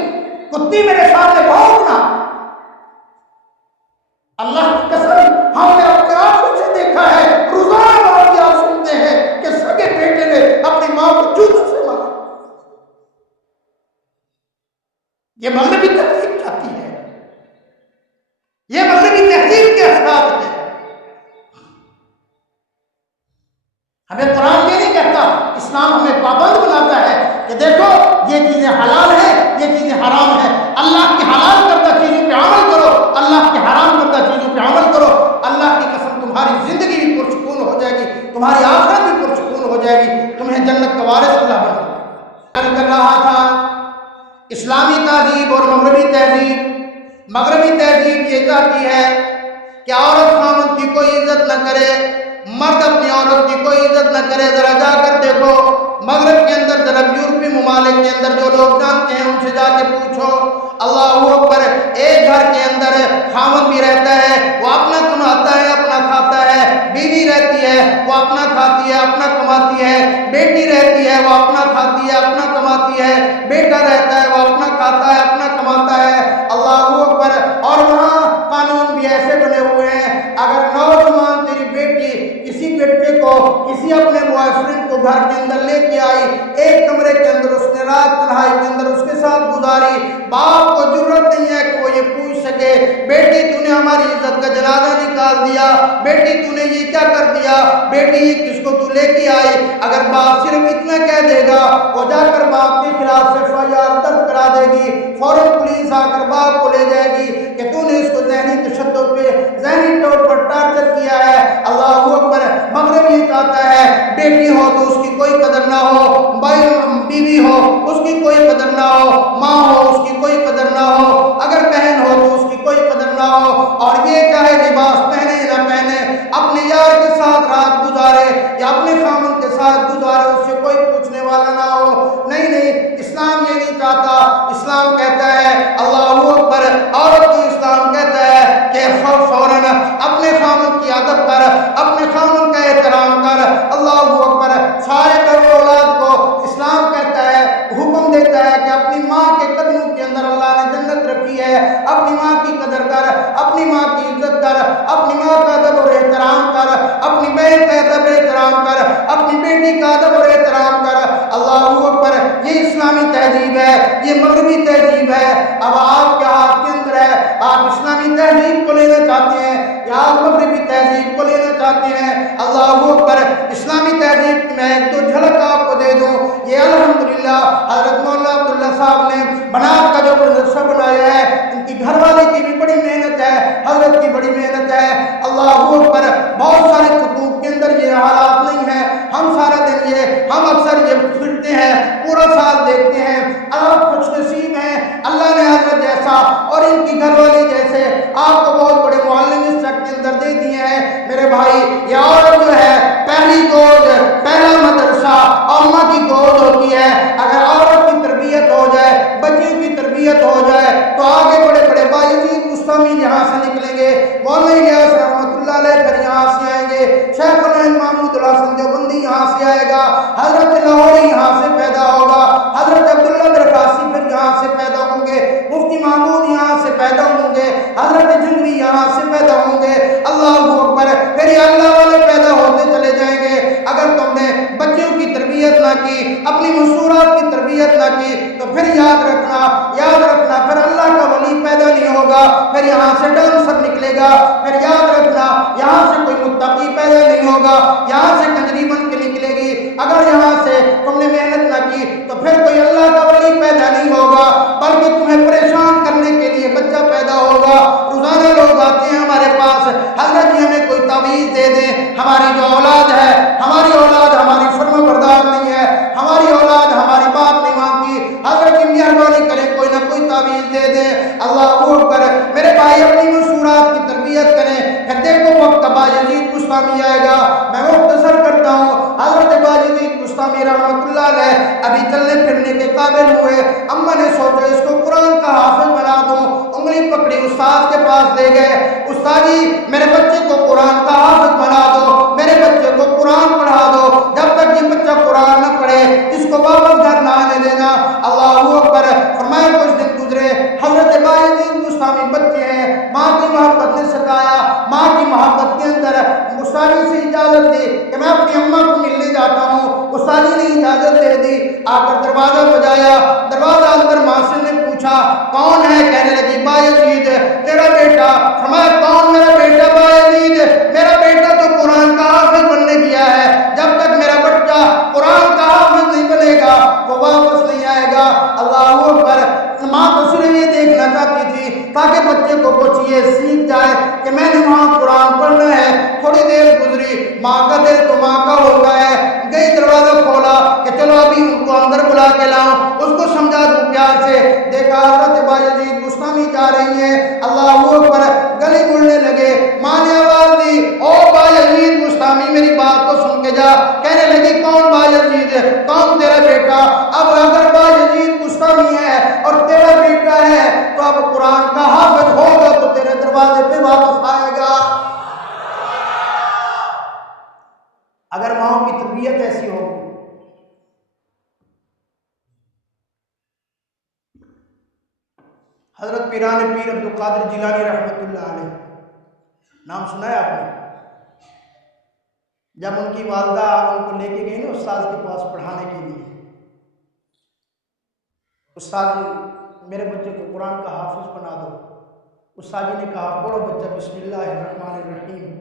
کتی میرے سامنے بھونکنا۔ اللہ کی قسم ہم نے اپنے آنکھوں سے دیکھا ہے، روزانہ واقعات سنتے ہیں کہ سگے بیٹے نے اپنی ماں کو جوتوں سے مارا۔ یہ مغربی تہذیب چاہتی ہے، یہ مغربی تہذیب کے اثرات ہیں۔ ہمیں قرآن یہ نہیں کہتا، اسلام ہمیں پابند بناتا ہے کہ دیکھو یہ چیزیں حلال ہیں، یہ چیزیں حرام ہیں، اللہ کی حلال کردہ چیزوں پہ عمل کرو، اللہ کی حرام کردہ چیزوں پہ عمل کرو۔ اللہ کی قسم تمہاری زندگی بھی پرسکون ہو جائے گی، تمہاری آخرت بھی پرسکون ہو جائے گی، تمہیں جنت کا وارث اللہ بنا دے گا۔ کر رہا تھا اسلامی تہذیب اور مغربی تہذیب۔ مغربی تہذیب یہ چاہتی ہے کہ عورت خامد کی کوئی عزت نہ کرے، مرد اپنی عورت کی کوئی عزت نہ کرے۔ ذرا جا کر دیکھو مغرب کے اندر، ذرا یورپی ممالک کے اندر جو لوگ جانتے ہیں ان سے جا کے پوچھو، اللہ اکبر، ایک گھر کے اندر خامد بھی رہتا ہے، وہ اپنا کماتا ہے، اپنا کھاتا ہے، بیوی رہتی ہے، وہ اپنا کھاتی ہے، اپنا کماتی ہے، بیٹی رہتی ہے، وہ اپنا کھاتی ہے، اپنا کماتی ہے، بیٹا رہتا ہے، وہ اپنا کھاتا ہے، اپنا کماتا ہے۔ اللہ اکبر! اور وہاں قانون بھی ایسے بنے ہوئے ہیں، اگر نوجوان تیری بیٹی کسی بیٹے کو، کسی اپنے بوائے فرینڈ کو گھر کے اندر لے کے آئی، ایک کمرے کے اندر اس نے رات تنہائی کے اندر اس کے ساتھ گزاری، باپ کو ضرورت نہیں ہے کہ وہ یہ پوچھ سکے بیٹی تو نے ہماری عزت کا جنازہ نکال دیا، بیٹی تو نے یہ کیا کر دیا، بیٹی یہ کس کو تو لے کے آئی۔ اگر باپ صرف اتنا کہہ دے گا، وہ جا کر باپ کے خلاف سے FIR درج کرا دے گی، فوراً پولیس آ کر باپ کو لے جائے گی کہ تو نے اس کو ذہنی تشدد پہ، ذہنی طور پر ٹارچر کیا ہے۔ اللہ اکبر! مغرب یہ چاہتا ہے بیٹی ہو تو اس کی کوئی قدر نہ ہو، بیوی ہو اس کی کوئی قدر نہ ہو، ماں ہو اس کی کوئی قدر نہ ہو، اگر بہن ہو تو اس کی کوئی قدر نہ ہو، اور یہ چاہے لباس پہنے یا نہ پہنے، اپنے یار کے ساتھ رات گزارے یا اپنے خامن کے ساتھ گزارے، اس سے کوئی پوچھنے والا نہ ہو۔ نہیں نہیں، اسلام یہ نہیں چاہتا۔ اسلام کہتا ہے، اللہ اکبر، عورت کو اسلام کہتا ہے کہ فوراً اپنے خامن کی عادت پر، اپنے خامن کا احترام کر۔ اللہ اکبر! سارے کرو اولاد جاتے ہیں۔ اللہ اکبر۔ اسلامی تہذیب میں ایک دو جھلک آپ کو دے دوں، یہ الحمدللہ حضرت مولانا عبداللہ صاحب نے بنات کا جو مدرسہ بنایا ہے، ان کی گھر والے کی بھی بڑی محنت ہے، حضرت کی بڑی محنت ہے۔ اللہ اکبر۔ بہت سارے حقوق کے اندر یہ حالات نہیں ہے، ہم سارا دن ہم اکثر یہ پھرتے ہیں، پورا سال دیکھتے ہیں۔ آپ خوش نصیب ہیں، اللہ نے حضرت جیسا اور ان کی گھر والی جیسے آپ کو بہت بڑے معلم اس وقت کے اندر دے دیے ہیں۔ میرے بھائی، یہ عورت جو ہے پہلی گود، پہلا مدرسہ اماں کی گود ہوتی ہے۔ اگر عورت کی تربیت ہو جائے، بچیوں کی تربیت ہو جائے تو آگے بڑے بڑے بایزید بستامی یہاں سے نکلیں گے، مولانا الیاس رحمۃ اللہ علیہ پھر یہاں سے آئیں گے، شیخ الہند محمود الحسن دیوبندی یہاں سے آئے گا، حضرت لاہوری یہاں سے پیدا ہوگا، حضرت عبداللہ درخاسی پھر یہاں سے پیدا ہوں گے، مفتی محمود یہاں سے پیدا ہوں گے، حضرت جنگوی یہاں سے پیدا ہوں گے۔ اللہ اکبر۔ پھر یہ اللہ والے پیدا ہوتے چلے جائیں گے۔ اگر تم نے بچوں کی تربیت نہ کی، اپنی مصورات کی تربیت نہ کی، تو پھر یاد رکھنا پھر اللہ کا ولی پیدا نہیں ہوگا، پھر یہاں سے ڈانسر نکلے گا، پھر یاد رکھنا یہاں سے کوئی متقی پیدا نہیں ہوگا، یہاں سے کنجری بن کے نکلے گی۔ اگر یہاں سے تم نے محنت نہ کی تو پھر کوئی اللہ کا ولی پیدا نہیں ہوگا، بلکہ تمہیں پریشان کرنے کے لیے بچہ پیدا ہوگا۔ روزانہ لوگ آتے ہیں ہمارے پاس، حضرت جی ہمیں کوئی تعویذ دے دیں، ہماری جو اولاد ہے، ہماری اولاد ہماری فرما بردار نہیں ہے، ہماری اولاد ہماری بات نہیں مانتی، حضرت جی مہربانی کریں کوئی نہ کوئی تعویذ دے دیں۔ اللہ اکبر۔ میرے بھائی اپنی مصورات کی تربیت کریں، پھر دیکھو وقت بایزید بستامی آئے گا۔ میں مختصر کرتا ہوں، حضرت بایزید بستامی رحمۃ اللہ علیہ ابھی چلنے پھرنے کے قابل ہوئے، اماں نے سوچا اس کو قرآن کا حافظ بنا دوں، انگلی پکڑی استاد کے پاس لے گئے، استاد جی میرے بچے کو قرآن کا حافظ بنا دو، میرے بچے کو قرآن پڑھا دو، جب تک یہ بچہ قرآن نہ پڑھے اس کو واپس گھر نہ آنے دینا۔ اللہ اکبر۔ فرمایا کچھ دن گزرے، حضرت بایزید بستامی بچے ہیں، ماں کی محبت نے ستایا، ماں کی محبت کے اندر استادی سے اجازت دی کہ میں اپنی اماں کو ملنے جاتا ہوں، استادی نے اجازت دے دی، آ کر دروازہ بجایا، دروازہ اندر ماں سے نے پوچھا کون ہے؟ کہنے لگی بایزید تیرا بیٹا۔ فرمایا کون میرا بیٹا؟ بایزید میرا بیٹا تو قرآن کا حافظ بننے گیا ہے، جب تک میرا بچہ قرآن کا حافظ نہیں بنے گا وہ واپس نہیں آئے گا۔ اللہ اکبر۔ ماں تو صرف یہ دیکھنا چاہتی تھی تاکہ بچے کو کچھ یہ سیکھ جائے کہ میں نے وہاں قرآن پڑھنا ہے۔ تھوڑی دیر گزری، ماں کا دل تو ماں کا ہوتا ہے، گئی دروازہ کھولا کہ چلو ابھی ان کو اندر بلا کے لاؤں، اس کو سمجھا دوں پیار سے۔ دیکھا حضرت بایزید بستامی جا رہی ہیں، اللہ اکبر، گلی مڑنے لگے، ماں نے آواز دی او بایزید بستامی میری بات تو سن کے جا۔ کہنے لگی کون بایزید؟ کون تیرا بیٹا؟ اب اگر بایزید بستامی ہے اور تیرا بیٹا ہے تو اب قرآن کا حافظ ہوگا تو تیرے دروازے پہ واپس آئے گا۔ اگر ماں کی تربیت ایسی ہوگی۔ حضرت پیران پیر عبدالقادر جیلانی رحمۃ اللہ علیہ، نام سنا ہے آپ نے؟ جب ان کی والدہ ان کو لے کے گئی نا استاد کے پاس پڑھانے کے لیے، استاد میرے بچے کو قرآن کا حافظ بنا دو، استاد جی نے کہا پڑھو بچہ بسم اللہ الرحمن الرحیم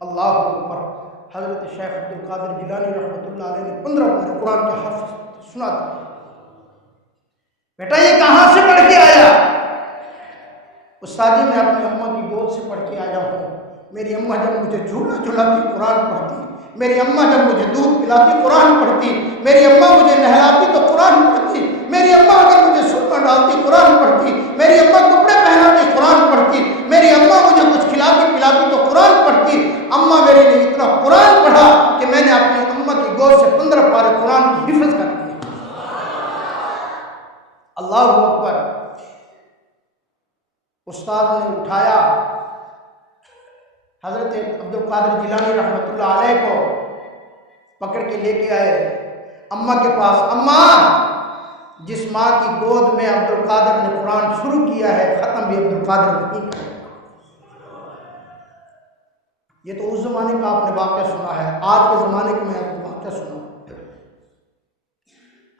اللہ اکبر۔ حضرت شیخ عبدالقادر جیلانی رحمۃ اللہ علیہ نے 15 پارے قرآن کے حافظ سنا دیا۔ بیٹا یہ کہاں سے پڑھ کے آیا؟ استاد جی میں اپنی اماں کی گود سے پڑھ کے آیا ہوں، میری اماں جب مجھے جھولا جھلاتی قرآن پڑھتی، میری اماں جب مجھے دودھ پلاتی قرآن پڑھتی، میری اماں مجھے نہلاتی تو قرآن پڑھتی، میری اماں اگر مجھے سرما ڈالتی قرآن پڑھتی، میری اماں کپڑے پہناتی قرآن پڑھتی، میری اماں مجھے کچھ کھلاتی پلاتی تو قرآن پڑھتی۔ اماں میرے لیے اتنا قرآن پڑھا کہ میں نے اپنی اماں کی گود سے 15 پارے قرآن کی حفظ کر دی۔ اللہ اکبر۔ استاد نے اٹھایا حضرت عبدالقادر جیلانی رحمۃ اللہ علیہ کو، پکڑ کے لے کے آئے اماں کے پاس۔ اماں، جس ماں کی گود میں عبدالقادر نے قرآن شروع کیا ہے ختم بھی عبدالقادر نہیں کیا۔ یہ تو اس زمانے کا آپ نے واقعہ سنا ہے، آج کے زمانے کا میں آپ کو واقعہ سنا۔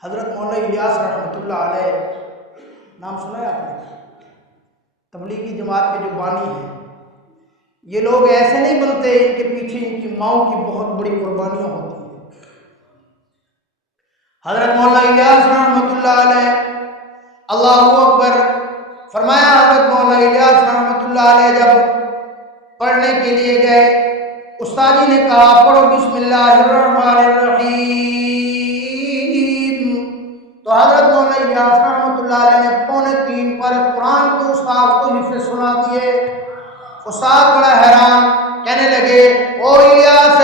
حضرت مولانا الیاس رحمۃ اللہ علیہ، نام سنا ہے آپ نے؟ تبلیغی جماعت کے جو بانی ہیں، یہ لوگ ایسے نہیں بنتے، ان کے پیچھے ان کی ماؤں کی بہت بڑی قربانیاں ہوتی ہیں۔ حضرت مولانا الیاس رحمۃ اللہ علیہ، اللہ اکبر، فرمایا حضرت مولانا الیاس رحمۃ اللہ علیہ جب پڑھنے کے لیے گئے، استاد جی نے کہا پڑھو بسم اللہ الرحمن الرحیم، تو حضرت مولانا الیاس رحمۃ اللہ علیہ نے 2:45 پر قرآن کو استاد کو حفظ سنا دیے۔ استاد بڑا حیران، کہنے لگے او الیاس،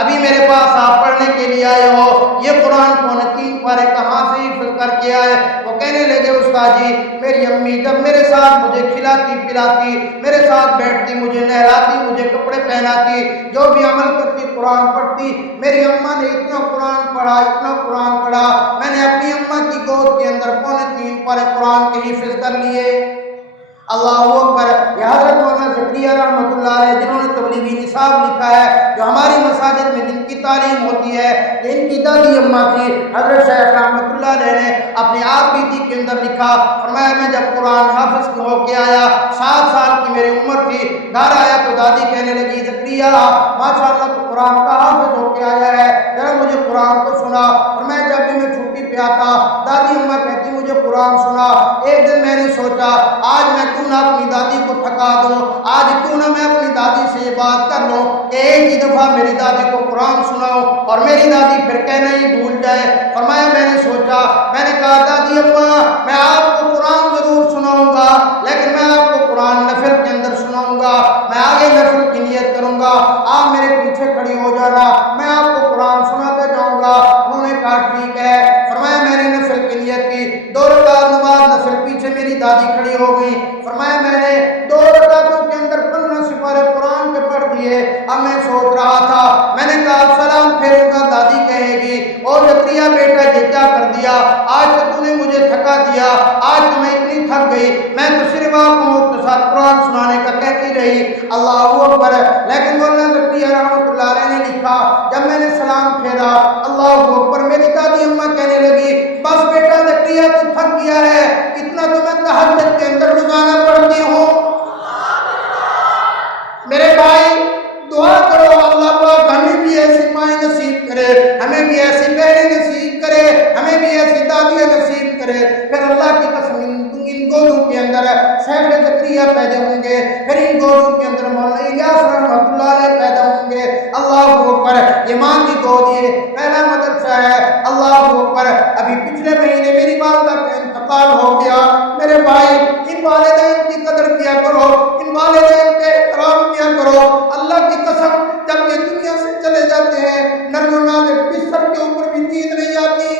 ابھی میرے پاس آپ پڑھنے کے لیے آئے ہو، یہ قرآن 2:45 پارے کہاں سے حفظ کر کے آئے؟ وہ کہنے لگے استاد جی میری امی جب میرے ساتھ مجھے کھلاتی پلاتی، میرے ساتھ بیٹھتی، مجھے نہلاتی، مجھے کپڑے پہناتی، جو بھی عمل کرتی قرآن پڑھتی، میری اماں نے اتنا قرآن پڑھا، اتنا قرآن پڑھا، میں نے اپنی اماں کی گود کے اندر 2:45 پارے قرآن کے حفظ کر لیے۔ اللہ اکبر۔ یہ حضرت مولانا زکریا رحمۃ اللہ علیہ جنہوں نے تبلیغی نصاب لکھا ہے، جو ہماری مساجد میں جن کی تعلیم ہوتی ہے، ان کی دادی اماں تھی حضرت شیخ رحمۃ اللہ علیہ نے اپنے آپ بیتی کے اندر لکھا، فرمایا میں جب قرآن حافظ ہو کے آیا، 7 سال کی میری عمر تھی، گھر آیا تو دادی کہنے لگی زکریا ماشاء اللہ تو قرآن کا حافظ ہو کے آیا ہے، ذرا مجھے قرآن کو سنا۔ اور میں جب بھی میں چھٹی پہ آتا، دادی اماں کہتی مجھے قرآن سنا۔ ایک دن میں نے سوچا آج میں کیوں نہ اپنی دادی کو تھکا دوں، آج کیوں نہ میں اپنی دادی سے یہ بات کر لوں کہ ایک ہی دفعہ میری دادی کو قرآن سناؤں اور میری دادی پھر کہنا ہی بھول جائے۔ فرمایا میں نے سوچا، میں نے کہا دادی اماں میں آپ کو قرآن ضرور سناؤں گا، لیکن میں آپ کو قرآن نفل کے اندر سناؤں گا، میں آگے نفل کی نیت کروں گا، آپ میرے پیچھے کھڑی ہو جانا، میں آپ کو قرآن سناتے جاؤں گا۔ انہوں نے کہا ٹھیک ہے۔ فرمایا میں نے نفل کی نیت کی، 2 رکعت نماز نفل، پیچھے میری دادی کھڑی ہو گئی۔ فرمایا میں نے 2 رکعتوں کے اندر 15 سپارے قرآن کے پڑھ دیے۔ اب میں سوچ رہا تھا، میں نے کہا سلام پھیروں گا، دادی کہے گی او زکریا بیٹا یہ کیا کر دیا، آج تو نے مجھے تھکا دیا، آج تو میں اتنی تھک گئی، میں تو صرف آپ کو مختصر قرآن سنانے کا کہتی رہی۔ اللہ اکبر۔ لیکن مولانا زکریا رحمۃ اللہ علیہ نے لکھا جب میں نے سلام پھیرا، اللہ اکبر، میری دادی اماں کہنے لگی بس بیٹا زکریا تو تھک گیا ہے، اتنا تو میں تہجد کے اندر روزانہ پڑھتی ہوں۔ میرے بھائی دعا کرو اللہ پاک ہمیں بھی ایسی مائیں نصیب کرے، ہمیں بھی ایسی بہنیں نصیب کرے، ہمیں بھی ایسی دادیاں نصیب کرے۔ پھر اللہ کی قسم ان گودوں کے اندر شیخ زکریا پیدا ہوں گے، پھر ان گودوں کے اندر مولانا الیاس رحمۃ اللہ علیہ پیدا ہوں گے۔ اللہ اکبر۔ یہ ماں کی گود یہ پہلا مدرسہ ہے۔ اللہ اکبر۔ ابھی پچھلے مہینے میری والدہ کا انتقال ہو گیا۔ میرے بھائی ان والدین کی قدر کیا کرو، ان والدین کے احترام کیا کرو۔ اللہ کی قسم جب یہ دنیا سے چلے جاتے ہیں، نرم و نازک بستر کے اوپر بھی نیند نہیں آتی۔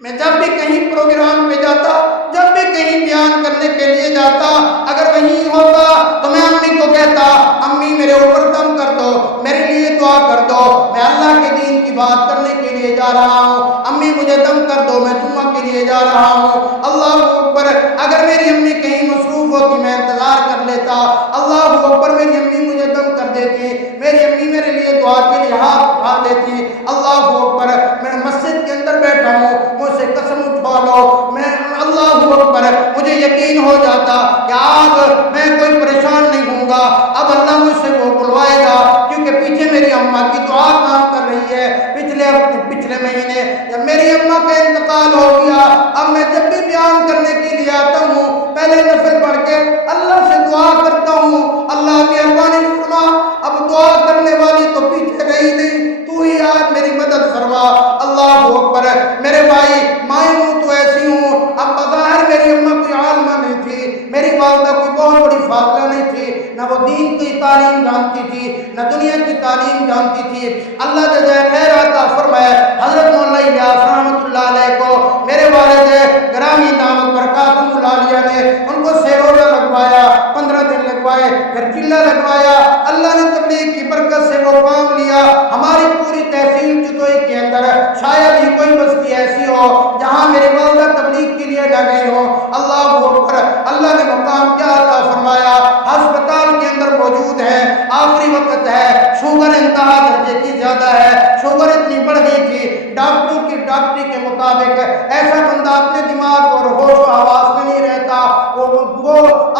میں جب بھی کہیں پروگرام پہ جاتا، جب بھی کہیں بیان کرنے کے لیے جاتا، اگر وہیں ہوتا تو میں امی کو کہتا امی میرے اوپر دم کر دو، میرے لیے دعا کر دو، میں اللہ کے دین کی بات کرنے کے لیے جا رہا ہوں، امی مجھے دم کر دو، میں جمعہ کے لیے جا رہا ہوں۔ اللہ اکبر۔ اگر میری امی کہیں مصروف ہوتی میں انتظار کر لیتا۔ اللہ اکبر۔ میری امی مجھے دم کر دیتی، میری امی میرے لیے دعا کے لیے ہاتھ اٹھا دیتی۔ اللہ اکبر۔ میں مسجد کے اندر بیٹھا ہوں، مجھ سے قسم اٹھا لو، میں اللہ اکبر، مجھے یقین ہو جاتا کہ اب میں کوئی پریشان نہیں ہوں گا، اب اللہ مجھ سے وہ بلوائے گا، کیونکہ پیچھے میری اماں کی دعا کام کر رہی ہے۔ پچھلے مہینے جب میری اماں کا انتقال ہو گیا، اب میں جب بھی بیان کرنے کے لیے آتا ہوں پہلے نفل پڑھ کے اللہ سے دعا کرتا ہوں، اللہ مہربانی فرما، اب دعا کرنے والی تو پیچھے رہی نہیں، تو ہی آج میری مدد فرما۔ اللہ اکبر۔ میرے بھائی مائیں ہوں تو ایسی ہوں، اب بظاہر میری اماں کوئی عالمہ نہیں تھی، میری والدہ کوئی بہت بڑی فاضلہ نہیں تھی، نہ وہ دین کی تعلیم جانتی تھی، نہ دنیا کی تعلیم جانتی تھی۔ اللہ جزائے خیر عطا فرمائے حضرت مولانا الیاس رحمۃ اللہ علیہ کو میرے والد گرامی دامت برکاتہ العالیہ نے ان کو سیروزہ لگوایا، 15 دن لگوائے، پھر چلہ لگوایا۔ اللہ نے تبلیغ کی برکت سے وہ کام لیا۔ ہماری پوری تحصیل چتوئی کے اندر شاید ہی کوئی بستی ایسی ہو جہاں میری والدہ تبلیغ کے لیے نہ گئی ہو۔ اللہ اکبر۔ اللہ نے مقام کیا عطا فرمایا، ہسپتال کے اندر موجود ہے، آخری وقت ہے، شوگر انتہا درجے کی زیادہ ہے، شوگر اتنی بڑھ گئی تھی، ڈاکٹروں کی ڈاکٹری کے مطابق ایسا بندہ اپنے دماغ اور ہوش و حواس میں نہیں رہتا، وہ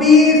20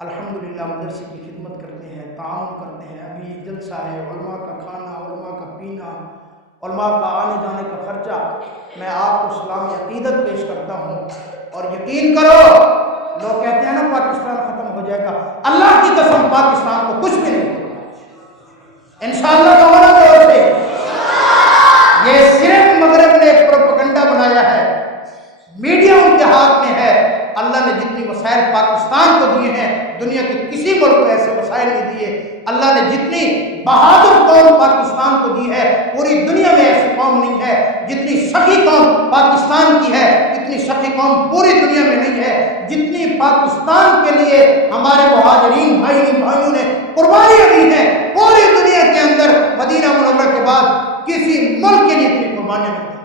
الحمدللہ مدرسے کی خدمت کرتے ہیں، تعاون کرتے ہیں. ابھی ایک جلسہ ہے، علماء کا کھانا، علماء کا پینا، علماء کا آنے جانے کا خرچہ. میں آپ کو اسلامی عقیدت پیش کرتا ہوں اور یقین کرو، لوگ کہتے ہیں نا پاکستان ختم ہو جائے گا، اللہ کی قسم پاکستان کو کچھ بھی نہیں ہوگا انشاءاللہ. کا ہونا دور سے یہ صرف مغرب نے ایک پروپیگنڈا بنایا ہے، میڈیا ان کے ہاتھ میں ہے. اللہ نے جتنی وسائل پاکستان کو دیے ہیں دنیا کے کسی ملک کو ایسے وسائل نہیں دیے. اللہ نے جتنی بہادر قوم پاکستان کو دی ہے پوری دنیا میں ایسی قوم نہیں ہے. جتنی سخی قوم پاکستان کی ہے اتنی سخی قوم پوری دنیا میں نہیں ہے. جتنی پاکستان کے لیے ہمارے مہاجرین بھائیوں نے قربانیاں دی ہیں پوری دنیا کے اندر مدینہ منورہ کے بعد کسی ملک کے لیے اتنی قربانیاں نہیں دی.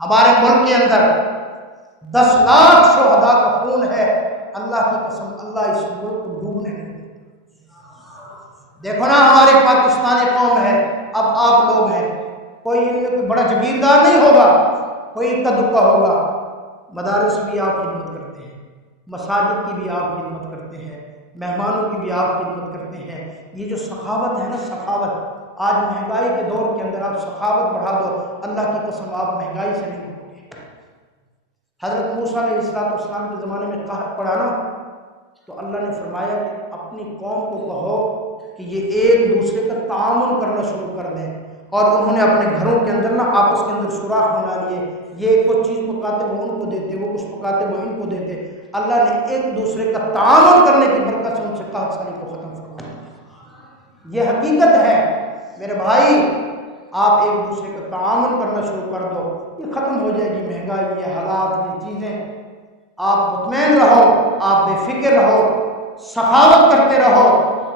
ہمارے ملک کے اندر 10 لاکھ شہداء کا خون ہے. اللہ کی قسم اللہ اس ملک کو ڈوبنے نہیں دے. دیکھو نا ہماری پاکستانی قوم ہے، اب آپ لوگ ہیں، کوئی ان میں کوئی بڑا جگیردار نہیں ہوگا، کوئی اکا دکا ہوگا. مدارس بھی آپ خدمت کرتے ہیں، مساجد کی بھی آپ خدمت کرتے ہیں، مہمانوں کی بھی آپ خدمت کرتے ہیں. یہ جو سخاوت ہے نا، سخاوت، آج مہنگائی کے دور کے اندر آپ سخاوت بڑھا دو، اللہ کی قسم آپ مہنگائی سے نہیں ہوگے. حضرت موسیٰ علیہ السلام کے زمانے میں قحط پڑا نا، تو اللہ نے فرمایا کہ اپنی قوم کو کہو کہ یہ ایک دوسرے کا تعاون کرنا شروع کر دیں. اور انہوں نے اپنے گھروں کے اندر نا آپس کے اندر سوراخ بنا لیے، یہ کچھ چیز پکاتے وہ ان کو دیتے، وہ کچھ پکاتے وہ ان کو دیتے. اللہ نے ایک دوسرے کا تعاون کرنے کی برکت سے ان سے قحط سالی کو ختم فرمایا. یہ حقیقت ہے میرے بھائی. آپ ایک دوسرے کا تعاون کرنا شروع کر دو، یہ ختم ہو جائے گی مہنگائی، یہ حالات، یہ چیزیں. آپ مطمئن رہو، آپ بے فکر رہو، سخاوت کرتے رہو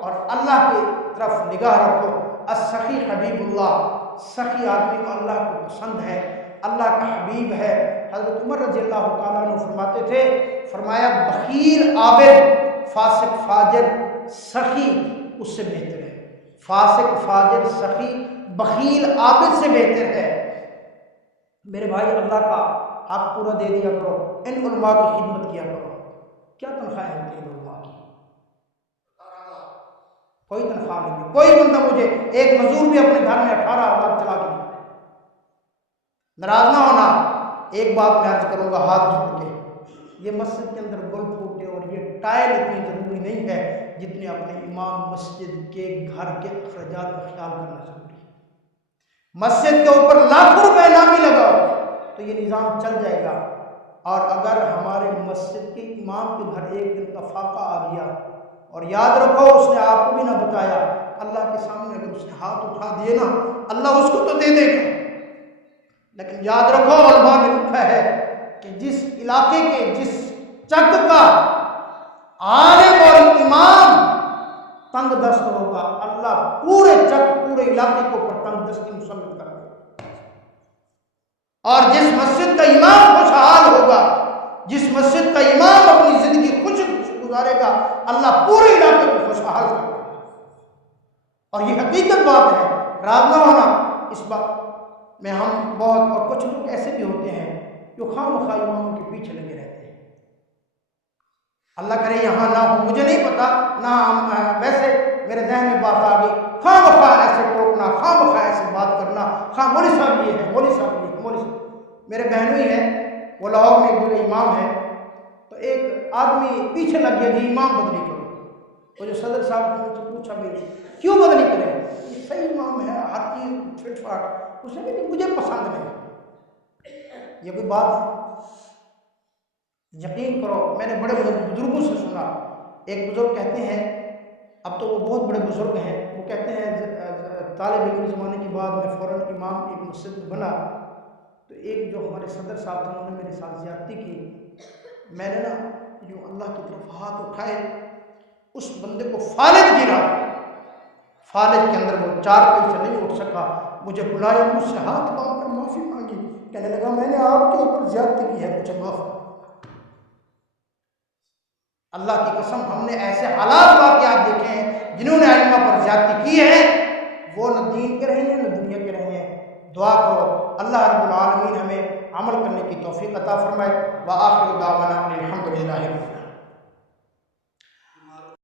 اور اللہ کی طرف نگاہ رکھو. السخی حبیب اللہ، سخی آدمی کو اللہ کو پسند ہے، اللہ کا حبیب ہے. حضرت عمر رضی اللہ تعالیٰ عنہ فرماتے تھے، فرمایا بخیل عابد، فاسق فاجر سخی اس سے بہتر ہے. فاسق فاجر سخی بخیل عابد سے بہتر ہے. میرے بھائی اللہ کا حق پورا دے دیا کرو، ان علماء کی خدمت کیا کرو. کیا تنخواہیں ہوتی ہیں علماء کی؟ کوئی تنخواہ نہیں. کوئی بندہ مجھے ایک مزدور بھی اپنے گھر میں 18,000 چلا کے دیتا ہے. ناراض نہ ہونا، ایک بات میں عرض کروں گا ہاتھ جوڑ کے، یہ مسجد کے اندر گل پھوٹے اور یہ ٹائل اتنی ضروری نہیں ہے جتنے اپنے امام مسجد کے گھر کے اخراجات کا خیال کرنا ضروری ہے. مسجد کے اوپر لاکھوں روپے نامی لگاؤ تو یہ نظام چل جائے گا. اور اگر ہمارے مسجد کے امام کے گھر ایک دن کا فاقہ آ گیا، اور یاد رکھو اس نے آپ کو بھی نہ بتایا، اللہ کے سامنے اگر اس نے ہاتھ اٹھا دیے نا اللہ اس کو تو دے دے گا. لیکن یاد رکھو علماء نے لکھا ہے کہ جس علاقے کے جس چک کا عالم اور امام تنگ دست ہوگا اللہ پورے چک پورے علاقے کو پر تنگ دستی مسلط کر دے. اور جس مسجد کا امام خوشحال ہوگا، جس مسجد کا امام اپنی زندگی خوش گزارے گا، اللہ پورے علاقے کو خوشحال کر دے گا. اور یہ حقیقت بات ہے، راز نہ ہونا اس بات میں. ہم بہت اور کچھ لوگ ایسے بھی ہوتے ہیں جو خواہ مخواہ اماموں کے پیچھے لگے رہتے ہیں. اللہ کرے یہاں نہ ہو، مجھے نہیں پتا نہ، ویسے میرے ذہن میں بات آ گئی، خواہ مخواہ ایسے ٹوکنا، خواہ مخواہ ایسے بات کرنا، خواہ مولوی صاحب یہ ہے، مولوی صاحب یہ ہے، مولوی صاحب. میرے بہنوئی ہیں، وہ لاہور میں ایک جگہ امام ہے، تو ایک آدمی پیچھے لگ گیا جی امام بدلی کرو. وہ جو صدر صاحب نے مجھ سے پوچھا بھی کیوں بدلی کرے، یہ صحیح امام ہے، ہر چیز فٹ فاٹ. اس نے کہا مجھے پسند نہیں. یہ کوئی بات ہے؟ یقین کرو میں نے بڑے بڑے بزرگوں سے سنا. ایک بزرگ کہتے ہیں، اب تو وہ بہت بڑے بزرگ ہیں، وہ کہتے ہیں طالب علم زمانے کے بعد میں فوراً امام ایک مسجد میں بنا، تو ایک جو ہمارے صدر صاحب تھے انہوں نے میرے ساتھ زیادتی کی. میں نے نا جو اللہ کی طرف ہاتھ اٹھائے، اس بندے کو فالج گرا، فالج کے اندر وہ 4 پیر سے نہیں اٹھ سکا. مجھے بلایا، مجھ سے ہاتھ باندھ کر معافی مانگی، کہنے لگا میں نے آپ کے اوپر زیادتی کی ہے، مجھے معاف کرو. اللہ کی قسم ہم نے ایسے حالات واقعات دیکھے ہیں جنہوں نے ائمہ پر زیادتی کی ہے، وہ نہ دین کے رہے ہیں نہ دنیا کے رہے ہیں. دعا کرو اللہ رب العالمین ہمیں عمل کرنے کی توفیق عطا فرمائے. وآخر دعوانا الحمدللہ.